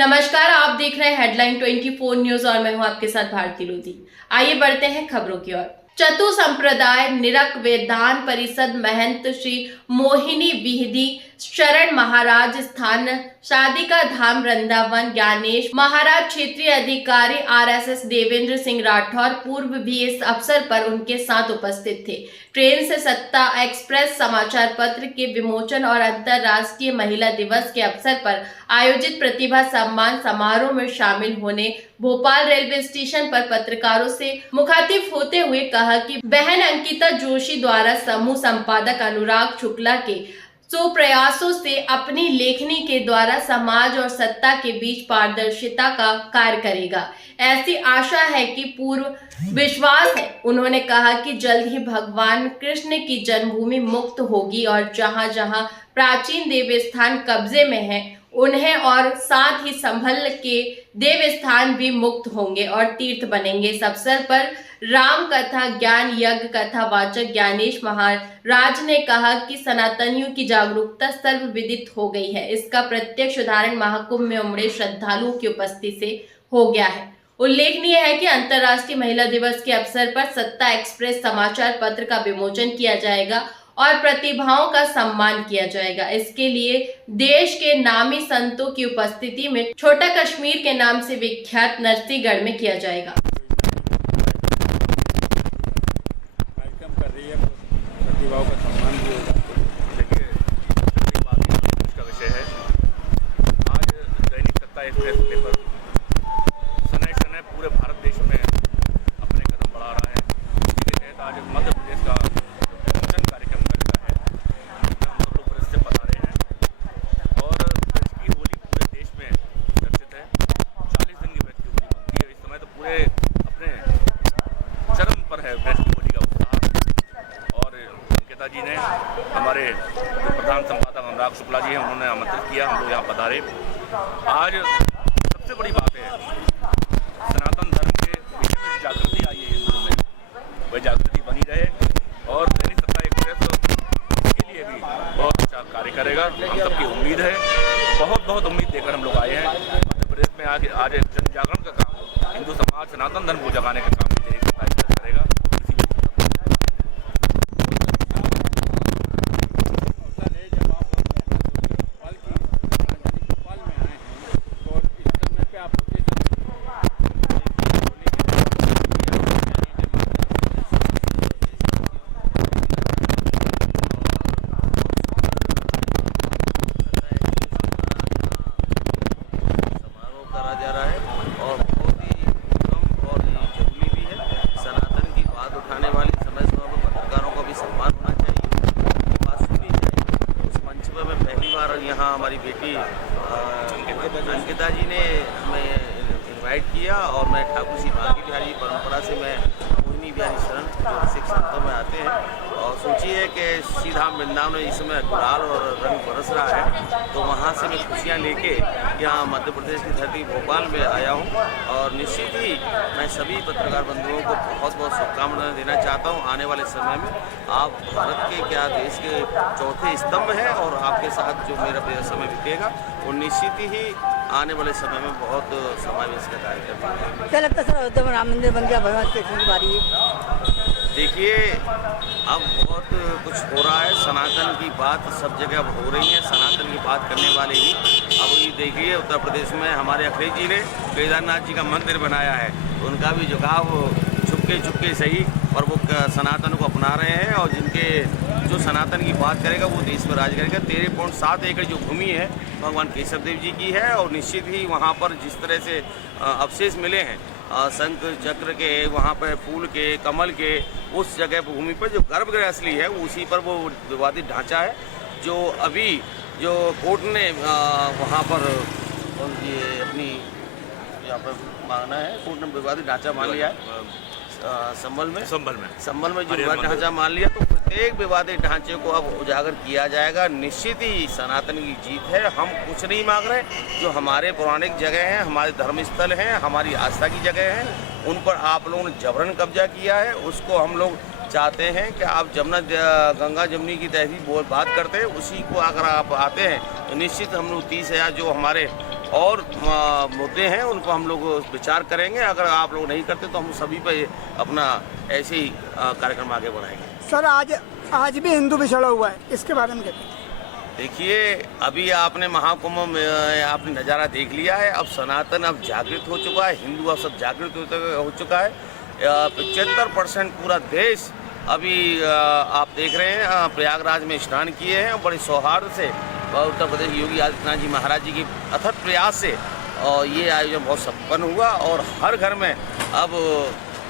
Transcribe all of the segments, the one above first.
नमस्कार, आप देख रहे हैं हेडलाइन 24 न्यूज और मैं हूं आपके साथ भारती लोधी। आइए बढ़ते हैं खबरों की ओर। चतु संप्रदाय निरक वेदांत परिषद महंत श्री मोहिनी विहदी शरण महाराज स्थान शादी का धाम वृंदावन ज्ञानेश महाराज क्षेत्रीय अधिकारी आरएसएस देवेंद्र सिंह राठौर पूर्व भी इस अवसर पर उनके साथ उपस्थित थे। ट्रेन से सत्ता एक्सप्रेस समाचार पत्र के विमोचन और अंतर्राष्ट्रीय महिला दिवस के अवसर पर आयोजित प्रतिभा सम्मान समारोह में शामिल होने भोपाल रेलवे स्टेशन पर पत्रकारों से मुखातिब होते हुए कहा कि बहन अंकिता जोशी द्वारा समूह संपादक अनुराग शुक्ला के प्रयासों से अपनी लेखनी के द्वारा समाज और सत्ता के बीच पारदर्शिता का कार्य करेगा, ऐसी आशा है कि पूर्ण विश्वास है। उन्होंने कहा कि जल्द ही भगवान कृष्ण की जन्मभूमि मुक्त होगी और जहां जहां प्राचीन देवस्थान कब्जे में हैं उन्हें और साथ ही संभल के देव स्थान भी मुक्त होंगे और तीर्थ बनेंगे। इस अवसर पर राम कथा ज्ञान यज्ञ कथा वाचक ज्ञानेश महाराज ने कहा कि सनातनियों की जागरूकता सर्वविदित हो गई है। इसका प्रत्यक्ष उदाहरण महाकुंभ में उमड़े श्रद्धालुओं की उपस्थिति से हो गया है। उल्लेखनीय है कि अंतर्राष्ट्रीय महिला दिवस के अवसर पर सत्ता एक्सप्रेस समाचार पत्र का विमोचन किया जाएगा और प्रतिभाओं का सम्मान किया जाएगा। इसके लिए देश के नामी संतों की उपस्थिति में छोटा कश्मीर के नाम से विख्यात नरसिंहगढ़ में किया जाएगा। कार्यक्रम कर रही है, प्रतिभाओं का सम्मान भी होगा। देखिए, का विषय है आज दैनिक सत्ता एक्सप्रेस पेपर सनय सनय पूरे भारत देश में अपने कदम बढ़ा रहा है। इसके तहत आज मध्य प्रदेश का कार्यक्रम करता है, हम सब लोग प्रदेश से बता रहे हैं और ब्रज की होली पूरे देश में चर्चित है। 40 दिन की ब्रज की होली बनती है। इस समय तो पूरे अपने चरम पर है ब्रज की होली का उत्साह। और अंकिता जी ने हमारे जो प्रधान संपादक अनुराग शुक्ला जी हैं उन्होंने आमंत्रित किया, हम लोग यहाँ पधारे। आज सबसे बड़ी बात है सनातन धर्म के विषय में जागृति आई है हिंदुओं में, वह जागृति बनी रहे और दैनिक सत्ता एक्सप्रेस के लिए भी बहुत अच्छा कार्य करेगा। हम सबकी उम्मीद है, बहुत उम्मीद देकर हम लोग आए हैं। मध्य प्रदेश में आज जन जागरण का काम, हिंदू समाज सनातन धर्म को जगाने का काम दैनिक सत्ता एक्सप्रेस करेगा। यहाँ हमारी बेटी अंकिता जी ने हमें इनवाइट किया और मैं ठाकुर श्री बांकी बिहारी परंपरा से मैं मोहिनी बिहारी शरण जो सिख संतों में आते हैं और सोचिए कि श्री धाम वृंदावन में इस समय गुलाल और रंग बरस रहा है, तो वहाँ से मैं खुशियाँ लेके यहाँ मध्य प्रदेश की धरती भोपाल में आया हूँ। और निश्चित ही मैं सभी पत्रकार बंधुओं को बहुत शुभकामनाएं देना चाहता हूँ। आने वाले समय में आप भारत के क्या देश के चौथे स्तंभ हैं और आपके साथ जो मेरा समय बीतेगा वो निश्चित ही आने वाले समय में बहुत समावेश का कार्यक्रम है। क्या लगता है सर, अयोध्या में राम मंदिर बन गया, भगवान कृष्ण की बारी है? देखिए, अब बहुत कुछ हो रहा है। सनातन की बात सब जगह हो रही है, सनातन की बात करने वाले ही। अब ये देखिए उत्तर प्रदेश में हमारे अखिलेश जी ने केदारनाथ जी का मंदिर बनाया है, उनका भी झुकाव चुपके सही और वो सनातन को अपना रहे हैं और जिनके जो सनातन की बात करेगा वो देश में राज करेगा। 13.7 एकड़ जो भूमि है भगवान केशव देव जी की है और निश्चित ही वहाँ पर जिस तरह से अवशेष मिले हैं शंख चक्र के, वहाँ पर फूल के, कमल के, उस जगह पर भूमि पर जो गर्भगृह असली है उसी पर वो विवादित ढांचा है जो अभी जो कोर्ट ने वहाँ पर ये अपनी यहाँ पर मांगना है, कोर्ट ने विवादित ढांचा मान लिया है संभल में जो विवादित ढांचा मान लिया, तो प्रत्येक विवादित ढांचे को अब उजागर किया जाएगा। निश्चित ही सनातन की जीत है। हम कुछ नहीं मांग रहे, जो हमारे पौराणिक जगह हैं, हमारे धर्म स्थल हैं, हमारी आस्था की जगह हैं, उन पर आप लोगों ने जबरन कब्जा किया है। उसको हम लोग चाहते हैं कि आप जमुना गंगा जमुनी की तहजीब बात करते हैं, उसी को अगर आप आते हैं तो निश्चित हम लोग 30,000 जो हमारे और मुद्दे हैं उनको हम लोग विचार करेंगे। अगर आप लोग नहीं करते तो हम सभी पे अपना ऐसे ही कार्यक्रम आगे बढ़ाएंगे। सर आज भी हिंदू पिछड़ा हुआ है, इसके बारे में क्या कहते हैं? देखिए, अभी आपने महाकुंभ में आपने नज़ारा देख लिया है। अब सनातन अब जागृत हो चुका है, हिंदू अब सब जागृत हो चुका है। 75% पूरा देश अभी आप देख रहे हैं प्रयागराज में स्नान किए हैं और बड़े सौहार्द से उत्तर प्रदेश योगी आदित्यनाथ जी महाराज जी के अथक प्रयास से और ये आयोजन बहुत संपन्न हुआ और हर घर में अब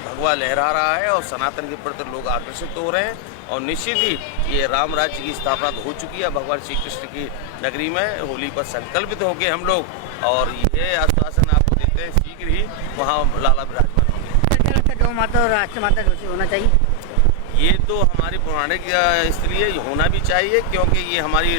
भगवा लहरा रहा है और सनातन के प्रति लोग आकर्षित हो रहे हैं। और निश्चित ही ये राम राज्य की स्थापना तो हो चुकी है भगवान श्री कृष्ण की नगरी में। होली पर संकल्पित होंगे हम लोग और ये आश्वासन आपको देते हैं शीघ्र ही वहाँ लाला विराजमान होंगे। गौ माता और राष्ट्र माता घोषित होना चाहिए। ये तो हमारी पौराणिक स्त्री है, ये होना भी चाहिए क्योंकि ये हमारी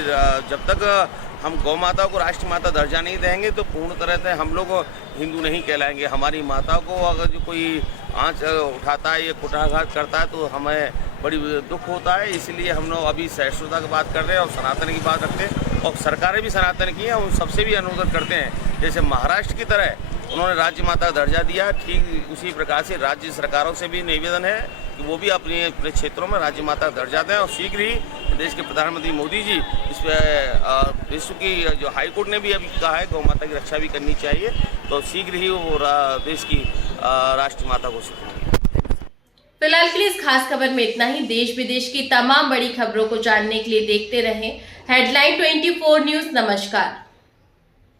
जब तक हम गौ माता को राष्ट्र माता दर्जा नहीं देंगे तो पूर्ण तरह से हम लोग हिंदू नहीं कहलाएंगे। हमारी माता को अगर जो कोई आँच उठाता है या कुटाघात करता है तो हमें बड़ी दुख होता है। इसलिए हम लोग अभी सहिष्णुता की बात कर रहे हैं और सनातन की बात रखते हैं और सरकारें भी सनातन की हैं। उन सबसे भी अनुरोध करते हैं जैसे महाराष्ट्र की तरह उन्होंने राज्य माता का दर्जा दिया, ठीक उसी प्रकार से राज्य सरकारों से भी निवेदन है कि वो भी अपने क्षेत्रों में राज्य माता का दर्जा दें। और शीघ्र ही देश के प्रधानमंत्री मोदी जी इस पर विश्व की जो हाई कोर्ट ने भी अभी कहा है गौ माता की रक्षा भी करनी चाहिए, तो शीघ्र ही वो देश की राष्ट्र माता घोषित होंगी। फिलहाल के लिए इस खास खबर में इतना ही। देश विदेश की तमाम बड़ी खबरों को जानने के लिए देखते रहें हेडलाइन 24 न्यूज़। नमस्कार।